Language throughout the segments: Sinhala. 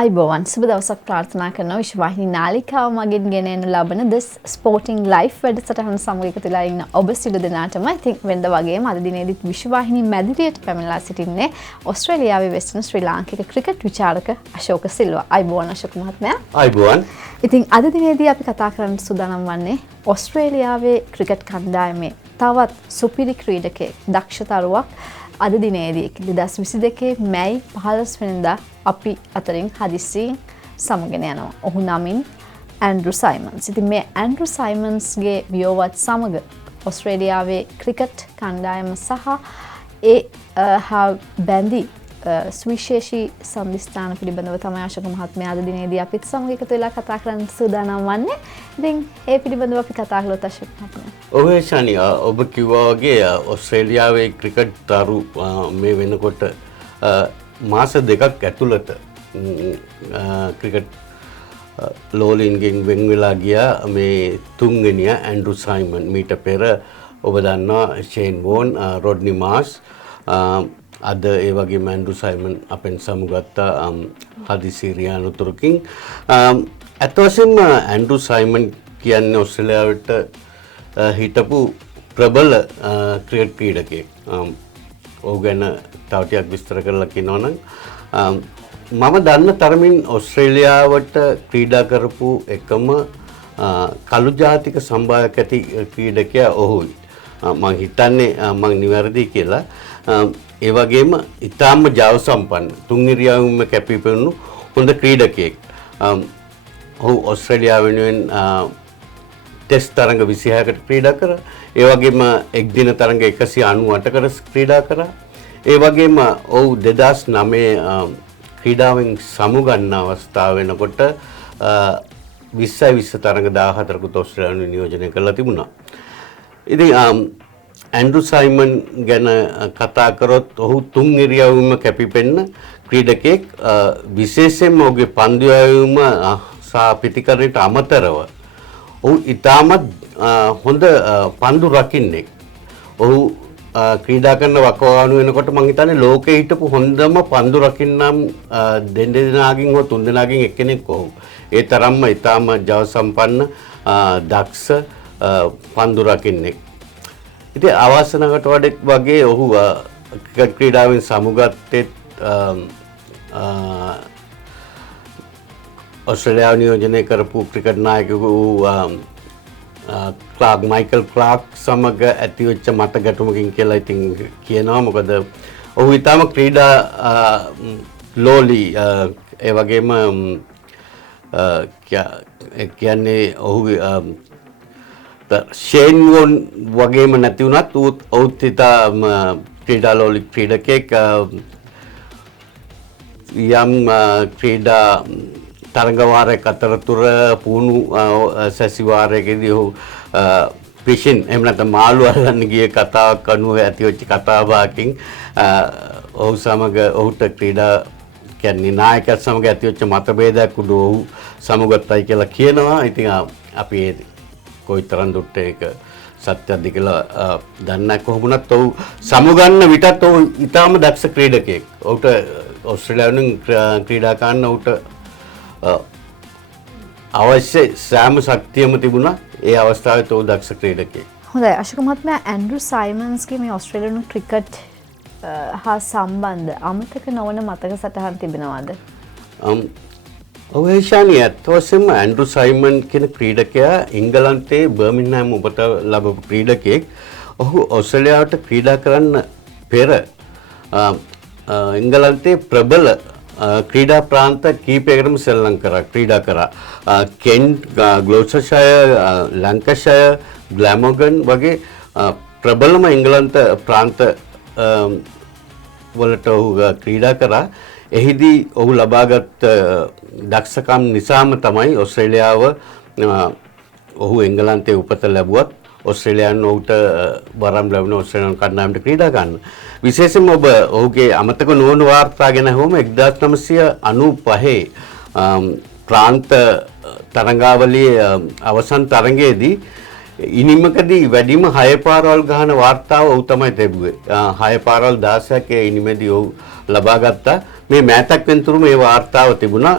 අයිබෝවන් සුබ දවසක් ප්‍රාර්ථනා කරනවා විශ්වවාහිනී නාලිකාව මගින් ගෙන එනු ලබන This Sporting Life වැඩසටහන සමග එකතු වෙලා ඉන්න ඔබ සියලු දෙනාටම I think වෙනද වගේම අද දිනේදීත් විශ්වවාහිනී මැදිරියට පැමිණලා සිටින්නේ ඕස්ට්‍රේලියාවේ වෙස්ටර්න් ශ්‍රී ලාංකික ක්‍රිකට් විචාරක අශෝක සිල්වා. අයිබෝවන් අශෝක මහත්මයා. අයිබෝවන්. ඉතින් අද දිනේදී අපි කතා කරන්න සූදානම් වන්නේ ඕස්ට්‍රේලියාවේ ක්‍රිකට් කණ්ඩායමේ තවත් සුපිරි ක්‍රීඩකයෙක් දක්ෂතරුවක් අද දිනේදී 2022 මැයි 15 වෙනිදා අපි අතරින් හදිස්සියෙන් සමගෙන යනවා. ඔහු නමින් ඇන්ඩ්‍රු සයිමන්ස්. ඉතින් මේ ඇන්ඩ්‍රු සයිමන්ස්ගේ වියෝවත් සමග ඕස්ට්‍රේලියාවේ ක්‍රිකට් කණ්ඩායම සහ ඒ හා බැඳි සුවිශේෂී සම්දිස්ථාන පිළිබඳව තමයි අශෝක මහත්මයා අද දිනේදී අපිත් සමග එකතු වෙලා කතා කරන්න සූදානම් වන්නේ. ඉතින් ඒ පිළිබඳව අපි කතා කළොත් අශෝක මහත්මයා. ඔව් ශානි ඔබ කිව්වා වගේ ඕස්ට්‍රේලියාවේ ක්‍රිකට් තරු මේ වෙනකොට මාස දෙකක් ඇතුළත ක්‍රිකට් ලෝලින්ගෙන් වෙන් වෙලා ගියා මේ තුන්වෙනිය ඇන්ඩ්‍රු සයිමන්. මීට පෙර ඔබ දන්නවා ෂේන් වෝන්, රොඩ්නි මාස්, අද ඒ වගේම ඇන්ඩ්‍රු සයිමන් අපෙන් සමුගත්තා හදිසි රියානුතුරකින්. ඇත්ත වශයෙන්ම ඇන්ඩ්‍රු සයිමන් කියන්නේ ඕස්ට්‍රේලියාවට හිටපු ප්‍රබල ක්‍රිකට් ක්‍රීඩකයෙක්. ඔහු ගැන තව ටිකක් විස්තර කරලා කියනවා නම් මම දන්න තරමින් ඕස්ට්‍රේලියාවට ක්‍රීඩා කරපු එකම කළු ජාතික සම්භාවයක් ඇති ක්‍රීඩකයා ඔහුයි. මම හිතන්නේ මම නිවැරදි කියලා. ඒ වගේම ඉතාම ජව සම්පන්න තුන් ඉරියව්වෙම කැපී පෙනුණු හොඳ ක්‍රීඩකයෙක්. ඔහු ඕස්ට්‍රේලියාව වෙනුවෙන් ටෙස්ට් තරඟ 26කට ක්‍රීඩා කරා. ඒ වගේම එක්දින තරඟ 198කට ක්‍රීඩා කරා. ඒ වගේම ඔහු 2009 ක්‍රීඩාවෙන් සමුගන්න අවස්ථාව වෙනකොට 20 තරඟ 14කට ඕස්ට්‍රේලියානු නියෝජනය කරලා තිබුණා. ඉතින් ඇන්ඩ්‍රු සයිමන් ගැන කතා කරොත් ඔහු තුන් ඉරියව්වෙම කැපිපෙන්න ක්‍රීඩකයෙක්. විශේෂයෙන්ම ඔහුගේ පන්දු යැවීම සහ පිටිකරණයට අමතරව ඔහු ඉතාමත් හොඳ පන්දු රකින්නෙක්. ඔහු ක්‍රීඩා කරන වකවානු වෙනකොට මම හිතන්නේ ලෝකේ හිටපු හොඳම පන්දු රකින්නම් දෙන්නෙනාගෙන් හෝ තුන්දෙනාගෙන් එක්කෙනෙක් ඔහු. ඒ තරම්ම ඉතාම ජව සම්පන්න දක්ෂ පන්දු රකින්නෙක්. ඉතින් අවසනකට වගේ ඔහු ක්‍රිකට් ක්‍රීඩාවෙන් සමුගත්තේ ඔස්ට්‍රේලියාව නියෝජනය කරපු ක්‍රිකට් නායකයෙකු මයිකල් ක්ලාක් සමග ඇතිවෙච්ච මතගැටුමකින් කියලා ඉතින් කියනවා. මොකද ඔහු ඊටම ක්‍රීඩා ලෝලි ඒ වගේම කියන්නේ ඔහු ෂේන් වෝන් වගේම නැති වුණත් ඔහුත් ඊටම ක්‍රීඩා ලෝලි ක්‍රීඩකයෙක්. යම් ක්‍රීඩා තරඟවාරයක් අතරතුර පුහුණු සැසිවාරයකදී ඔහු පිෂින් එහෙම නැත්නම් මාළු අල්ලන්න ගිය කතාවක් අනුව ඇතිවෙච්ච කතාවකින් ඔහු සමග ඔහුට ක්‍රීඩා කියන්නේ නායකයත් සමග ඇතිවෙච්ච මතභේදයක් උඩ ඔහු සමුගත්තයි කියලා කියනවා. ඉතින් අපි කොයිතරම් දුරට ඒක සත්‍යද කියලා දන්නේ කොහොම වුණත් ඔහු සමුගන්න විටත් ඔහු ඊටාම දක්ෂ ක්‍රීඩකයෙක්. ඔහුට ඕස්ට්‍රේලියාවෙන් ක්‍රීඩා කරන්න ඔහුට අවශ්‍ය සෑම ශක්තියම තිබුණා. ඒ අවස්ථාවේ තෝ දක්ෂ ක්‍රීඩකයෙක්. හොඳයි අශෝක මහත්මයා ඇන්ඩ්‍රු සයිමන්ස්ගේ මේ ඕස්ට්‍රේලියානු ක්‍රිකට් හා සම්බන්ධ අමතක නොවන මතක සටහන් තිබෙනවද? ඔව් ශානි ඇත්ත වශයෙන්ම ඇන්ඩ්‍රු සයිමන් කියන ක්‍රීඩකයා ඉංගලන්තයේ බර්මින්හෑම් උපත ලැබපු ක්‍රීඩකයෙක්. ඔහු ඕස්ට්‍රේලියාවට ක්‍රීඩා කරන්න පෙර ඉංගලන්තයේ ප්‍රබල ක්‍රීඩා ප්‍රාන්ත කීපයකටම සෙල්ලම් ක්‍රීඩා කරා. කෙන්ට්, ග්ලෝසර්ෂයර්, ලැන්කෂයර්, ග්ලැමොගන් වගේ ප්‍රබලම එංගලන්ත ප්‍රාන්ත වලට ඔහු ක්‍රීඩා කරා. එහිදී ඔහු ලබාගත් දක්ෂකම් නිසාම තමයි ඕස්ට්‍රේලියාව ඔහු එංගලන්තයේ උපත ලැබුවත් ඕස්ට්‍රේලියානු ඔහුට වරම් ලැබුණ ඕස්ට්‍රේලියානු කණ්ඩායමට ක්‍රීඩා ගන්න. විශේෂයෙන්ම ඔබ ඔහුගේ අමතක නොවන වාර්තා ගැන හොම 1995 ප්‍රාන්ත තරඟාවලියේ අවසන් තරඟයේදී ඉනිමකදී වැඩිම 6 පාරවල් ගහන වාර්තාව ඔහු තමයි ලැබුවේ. 6 පාරවල් 16ක ඉනිමේදී ඔහු ලබා ගත්තා. මේ මෑතක් වෙනතුරු මේ වාර්තාව තිබුණා.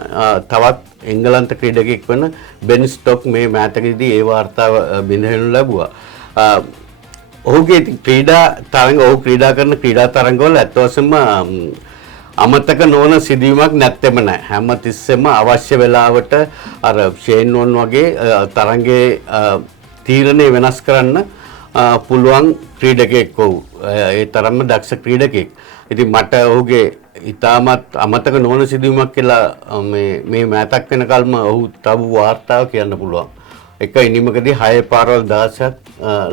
තවත් එංගලන්ත ක්‍රීඩකයෙක් වන බෙන් ස්ටොක් මේ මෑතකදී ඒ වාර්තාව බිඳහෙනු ලැබුවා. ඔහුගේ ක්‍රීඩා තරඟ ඔහු ක්‍රීඩා කරන ක්‍රීඩා තරඟවල ඇත්ත වශයෙන්ම අමතක නොවන සිදුවීමක් නැත්තෙම නැහැ. හැම තිස්සෙම අවශ්‍ය වෙලාවට අර ෂේන් වොන් වගේ තරඟයේ තීරණය වෙනස් කරන්න පුළුවන් ක්‍රීඩකයෙක් ඔහු. ඒ තරම්ම දක්ෂ ක්‍රීඩකයෙක්. ඉතින් මට ඔහුගේ ඉතාමත් අමතක නොවන සිදුවීමක් කියලා මේ මෑතක් වෙනකල්ම ඔහු තව වාර්තාව කියන්න පුළුවන්. එක ඉනිමකදී 6 පාරවල් 16ක්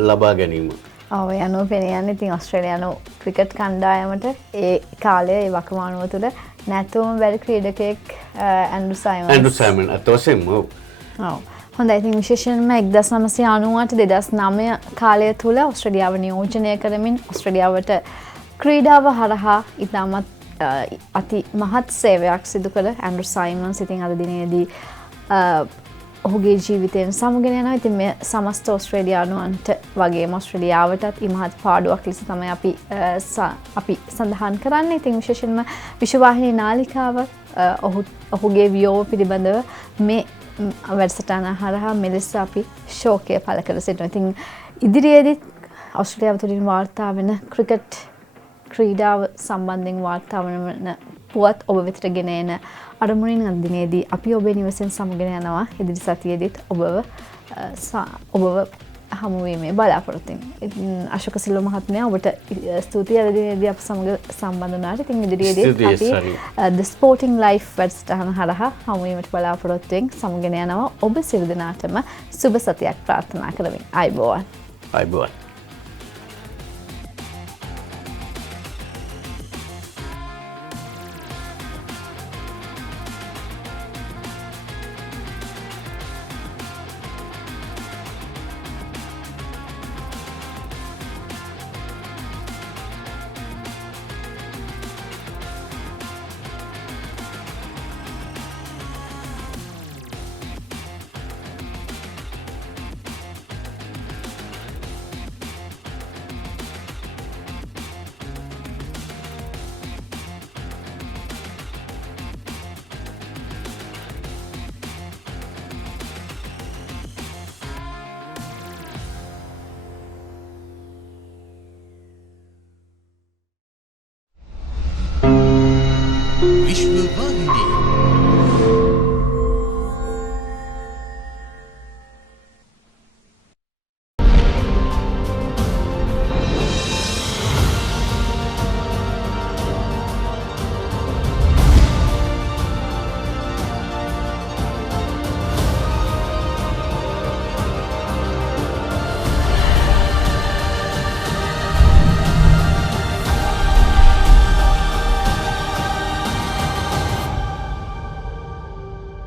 ලබා ගැනීම. ඔව් යනෝ පෙනේ යන්නේ. ඉතින් ඕස්ට්‍රේලියානු ක්‍රිකට් කණ්ඩායමට ඒ කාලයේ ඒ වකවානුව තුළ නැතුවම බැරි ක්‍රීඩකයෙක් ඇන්ඩ්‍රු සයිමන්ස්. ඇන්ඩ්‍රු සයිමන්ස් අතවසෙම ඔව්. හොඳයි. ඉතින් විශේෂයෙන්ම 1998 2009 කාලය තුළ ඕස්ට්‍රේලියාව නියෝජනය කරමින් ඕස්ට්‍රේලියාවට ක්‍රීඩාව හරහා ඉතාමත් අති මහත් සේවයක් සිදු කළ ඇන්ඩ්‍රු සයිමන්ස් ඉතින් අද දිනේදී ඔහුගේ ජීවිතයෙන් සමුගෙන යනවා. ඉතින් මේ සමස්ත ඕස්ට්‍රේලියානුවන්ට වගේම ඕස්ට්‍රේලියාවටත් ඉමහත් පාඩුවක් ලෙස තමයි අපි සඳහන් කරන්නේ. ඉතින් විශේෂයෙන්ම විශ්වවාහිනී නාලිකාව ඔහුගේ වියෝව පිළිබඳව මේ වැඩසටහන හරහා මෙලෙස අපි ශෝකය පළ කර සිටිනවා. ඉතින් ඉදිරියේදීත් ඕස්ට්‍රේලියාව තුළින් වාර්තා වෙන ක්‍රිකට් ක්‍රීඩාව සම්බන්ධයෙන් වාර්තා වන පුවත් ඔබ වෙතට ගෙන එන අරමුණින් අද දිනේදී අපි ඔබේ නිවසෙන් සමුගෙන යනවා. ඉදිරි සතියේදීත් ඔබව හමුවීමේ බලාපොරොත්තුෙන්. අශෝක සිල්ව මහත්මයා ඔබට ස්තුතියි අද දිනේදී අප සමග සම්බන්ධ වුණාට. ඉතින් ඉදිරියේදීත් අපි The Sporting Life වැඩසටහන හරහා හමුවීමට බලාපොරොත්තුෙන් සමුගෙන යනවා. ඔබ සියලු දෙනාටම සුබ සතියක් ප්‍රාර්ථනා කරමින් ආයුබෝවන්. ආයුබෝවන්. Vishvavahini.